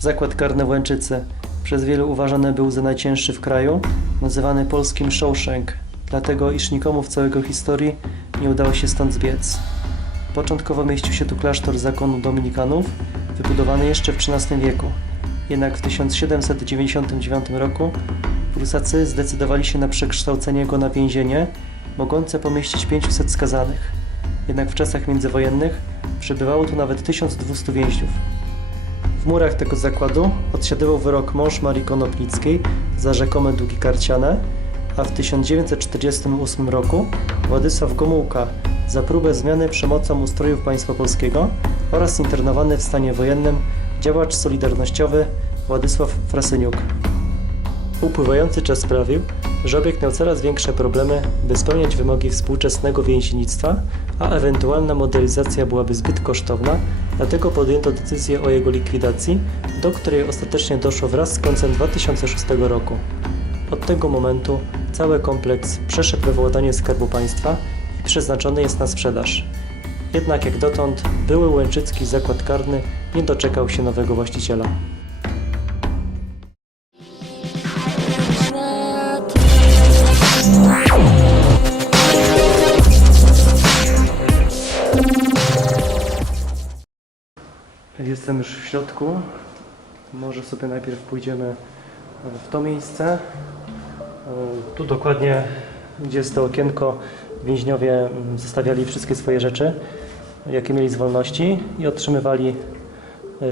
Zakład karny w Łęczycy, przez wielu uważany był za najcięższy w kraju, nazywany polskim Shawshank, dlatego iż nikomu w całej jego historii nie udało się stąd zbiec. Początkowo mieścił się tu klasztor zakonu dominikanów, wybudowany jeszcze w XIII wieku. Jednak w 1799 roku Prusacy zdecydowali się na przekształcenie go na więzienie, mogące pomieścić 500 skazanych. Jednak w czasach międzywojennych przebywało tu nawet 1200 więźniów. W murach tego zakładu odsiadywał wyrok mąż Marii Konopnickiej za rzekome długi karciane, a w 1948 roku Władysław Gomułka za próbę zmiany przemocą ustrojów państwa polskiego oraz internowany w stanie wojennym działacz solidarnościowy Władysław Frasyniuk. Upływający czas sprawił, że obiekt miał coraz większe problemy, by spełniać wymogi współczesnego więziennictwa, a ewentualna modernizacja byłaby zbyt kosztowna, dlatego podjęto decyzję o jego likwidacji, do której ostatecznie doszło wraz z końcem 2006 roku. Od tego momentu cały kompleks przeszedł we władanie Skarbu Państwa i przeznaczony jest na sprzedaż. Jednak jak dotąd były łęczycki zakład karny nie doczekał się nowego właściciela. Jestem już w środku. Może sobie najpierw pójdziemy w to miejsce. Tu dokładnie, gdzie jest to okienko, więźniowie zostawiali wszystkie swoje rzeczy, jakie mieli z wolności i otrzymywali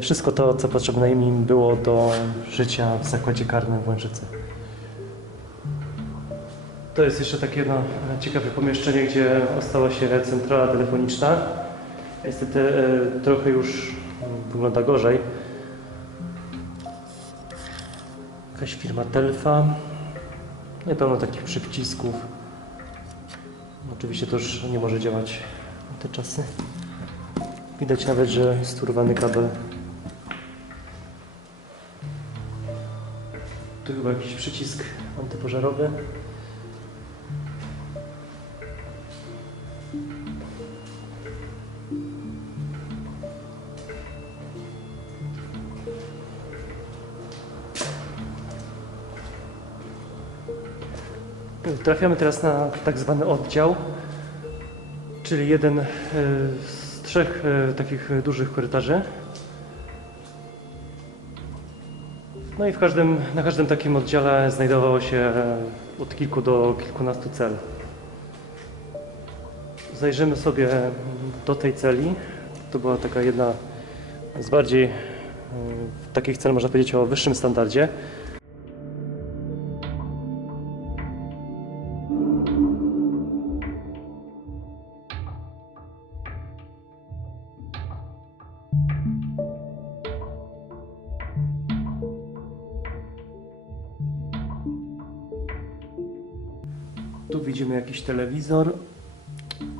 wszystko to, co potrzebne im było do życia w zakładzie karnym w Łęczycy. To jest jeszcze takie jedno ciekawe pomieszczenie, gdzie ostała się centrala telefoniczna. Niestety trochę już wygląda gorzej. Jakaś firma Telfa. Nie pełno takich przycisków. Oczywiście to już nie może działać na te czasy. Widać nawet, że jest urwany kabel. Tu chyba jakiś przycisk antypożarowy. Trafiamy teraz na tak zwany oddział, czyli jeden z trzech takich dużych korytarzy. No i na każdym takim oddziale znajdowało się od kilku do kilkunastu cel. Zajrzymy sobie do tej celi. To była taka jedna z bardziej takich cel, można powiedzieć, o wyższym standardzie. Tu widzimy jakiś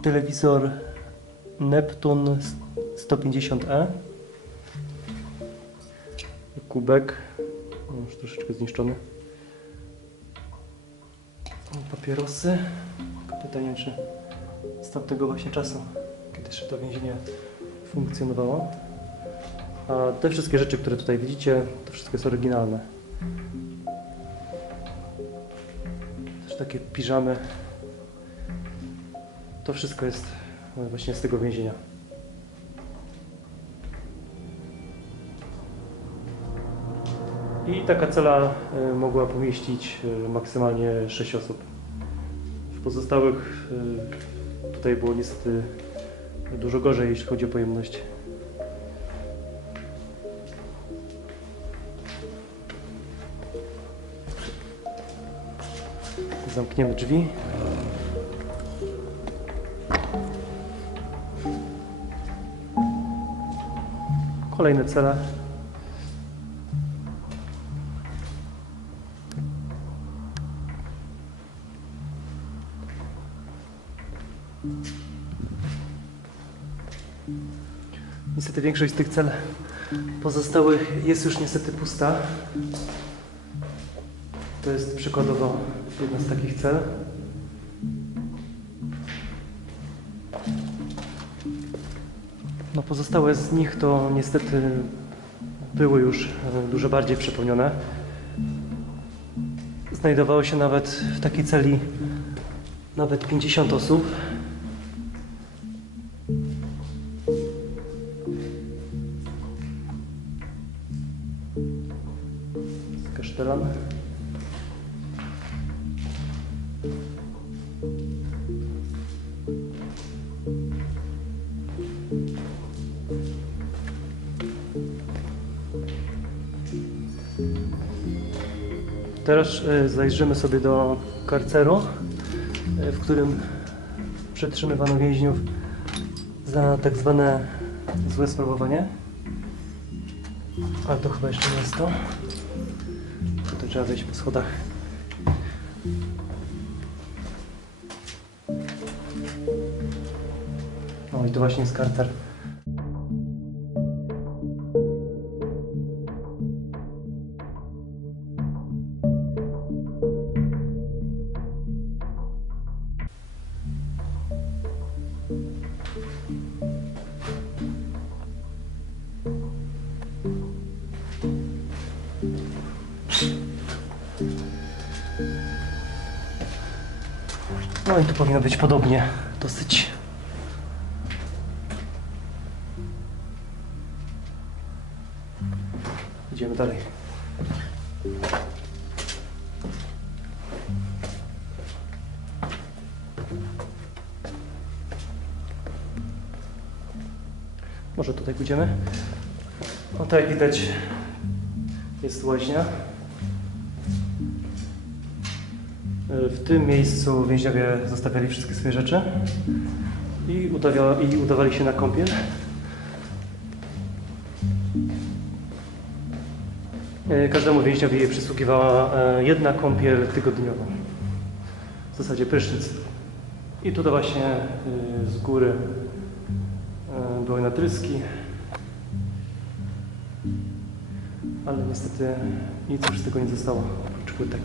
telewizor Neptun 150e, kubek, już troszeczkę zniszczony, papierosy, tylko pytanie, czy z tamtego właśnie czasu, kiedy jeszcze to więzienie funkcjonowało. A te wszystkie rzeczy, które tutaj widzicie, to wszystko jest oryginalne. Takie piżamy. To wszystko jest właśnie z tego więzienia. I taka cela mogła pomieścić maksymalnie 6 osób. W pozostałych tutaj było niestety dużo gorzej, jeśli chodzi o pojemność. Zamkniemy drzwi. Kolejne cele. Niestety większość z tych cel pozostałych jest już niestety pusta. To jest przykładowo jedna z takich cel. No pozostałe z nich to niestety były już dużo bardziej przepełnione. Znajdowało się nawet w takiej celi nawet 50 osób. Kasztelan. Teraz zajrzymy sobie do karceru, w którym przetrzymywano więźniów za tak zwane złe sprawowanie. Ale to chyba jeszcze nie jest to. Tutaj trzeba wejść po schodach. No i to właśnie jest karcer. No i tu powinno być podobnie, dosyć. Idziemy dalej. Może tutaj pójdziemy? O, tak jak widać, jest łaźnia. W tym miejscu więźniowie zostawiali wszystkie swoje rzeczy i udawali się na kąpiel. Każdemu więźniowi przysługiwała jedna kąpiel tygodniowo. W zasadzie prysznic. I tutaj właśnie z góry były natryski. Ale niestety nic już z tego nie zostało, oprócz płytek.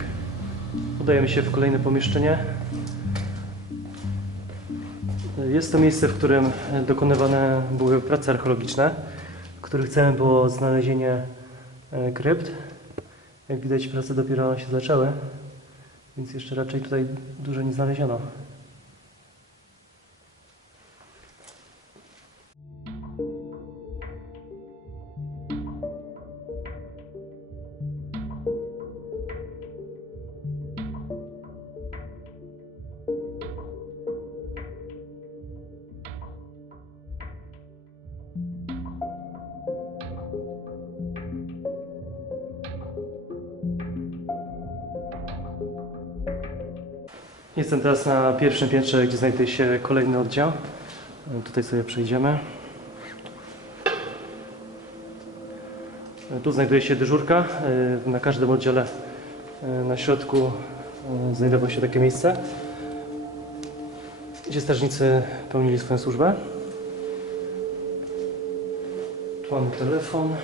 Udajemy się w kolejne pomieszczenie. Jest to miejsce, w którym dokonywane były prace archeologiczne, w których celem było znalezienie krypt. Jak widać, prace dopiero się zaczęły, więc jeszcze raczej tutaj dużo nie znaleziono. Jestem teraz na pierwszym piętrze, gdzie znajduje się kolejny oddział. Tutaj sobie przejdziemy. Tu znajduje się dyżurka. Na każdym oddziale na środku znajdowało się takie miejsce, gdzie strażnicy pełnili swoją służbę. Tu mamy telefon.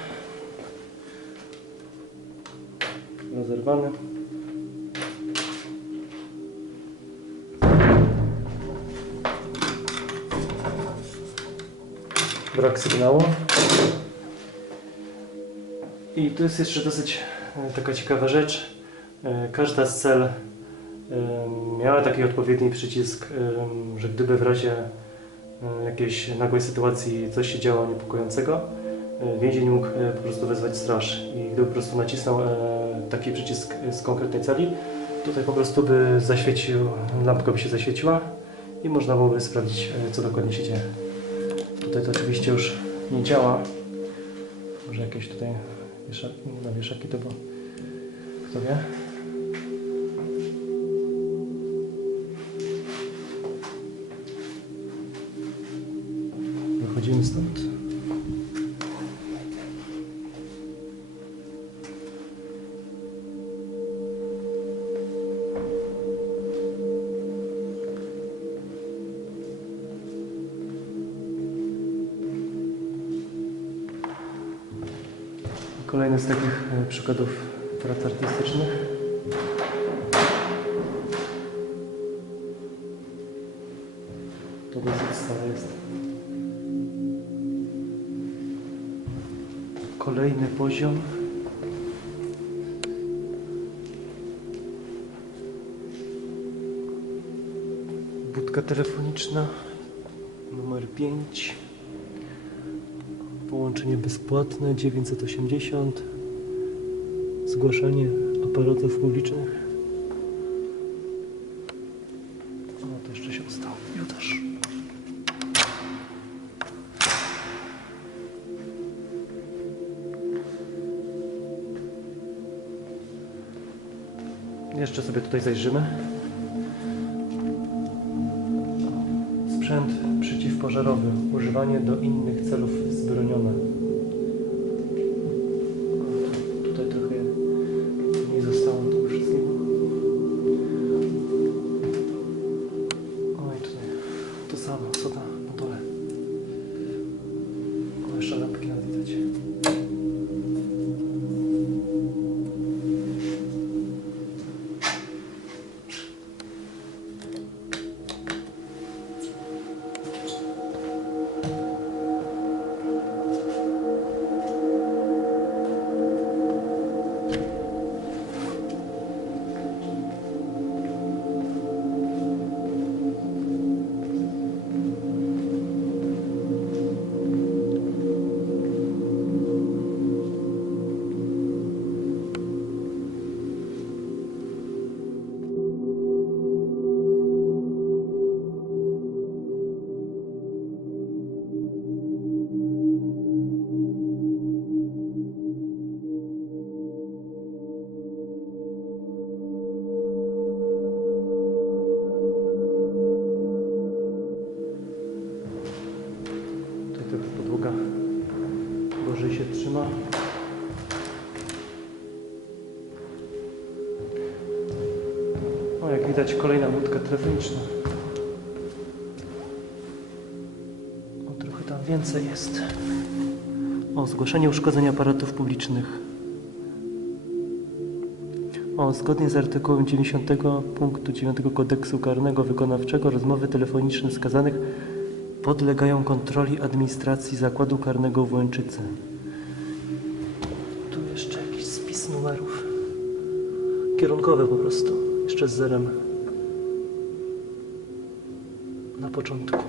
Rozerwany. Brak sygnału. I tu jest jeszcze dosyć taka ciekawa rzecz. Każda z cel miała taki odpowiedni przycisk, że gdyby w razie jakiejś nagłej sytuacji coś się działo niepokojącego, więzień mógł po prostu wezwać straż. I gdyby po prostu nacisnął taki przycisk z konkretnej celi, tutaj po prostu by zaświecił, lampka by się zaświeciła i można byłoby sprawdzić, co dokładnie się dzieje. Tutaj to oczywiście już nie działa. Może jakieś tutaj wieszaki to było. Kto wie? Wychodzimy stąd. Kolejny z takich przykładów prac artystycznych. To dosyć stare jest. Kolejny poziom. poziom. Budka telefoniczna numer 5. Połączenie bezpłatne 980. Zgłaszanie aparatów publicznych. O, to jeszcze się ustało. Judasz. Jeszcze sobie tutaj zajrzymy. Sprzęt przeciwpożarowy. Używanie do innych celów wzbronione. Tutaj trochę nie zostało tego wszystkiego. Oj, tutaj to samo, co na dole. O, jeszcze lampki nawet widać. Podłoga gorzej się trzyma. O, jak widać, kolejna budka telefoniczna. O, trochę tam więcej jest. O, zgłoszenie uszkodzeń aparatów publicznych. O, zgodnie z artykułem 90 punktu 9 Kodeksu Karnego Wykonawczego rozmowy telefoniczne skazanych podlegają kontroli administracji Zakładu Karnego w Łęczycy. Tu jeszcze jakiś spis numerów. Kierunkowe po prostu. Jeszcze z zerem. Na początku.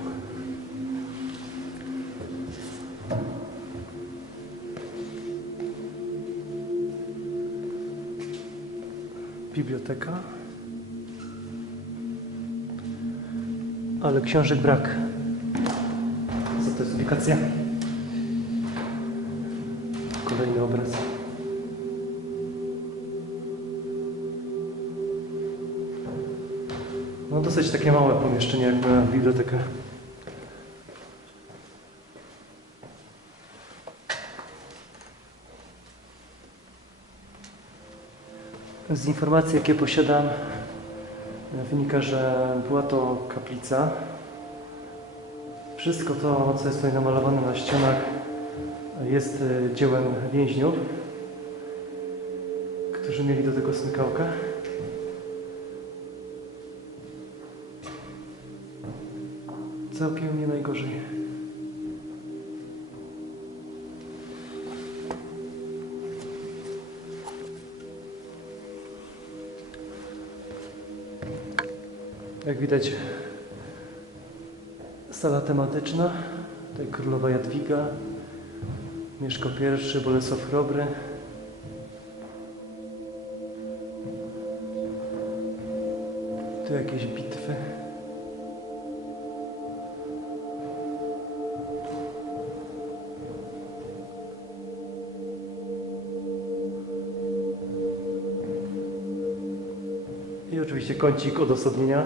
Biblioteka. Ale książek brak. Co to jest aplikacja? Kolejny obraz. No dosyć takie małe pomieszczenie jak na bibliotekę. Z informacji, jakie posiadam, wynika, że była to kaplica. Wszystko to, co jest tutaj namalowane na ścianach, jest dziełem więźniów, którzy mieli do tego smykałkę. Całkiem nie najgorzej. Jak widać, sala tematyczna. Tutaj królowa Jadwiga, Mieszko I, Bolesław Chrobry. Tu jakieś bitwy. I oczywiście kącik odosobnienia.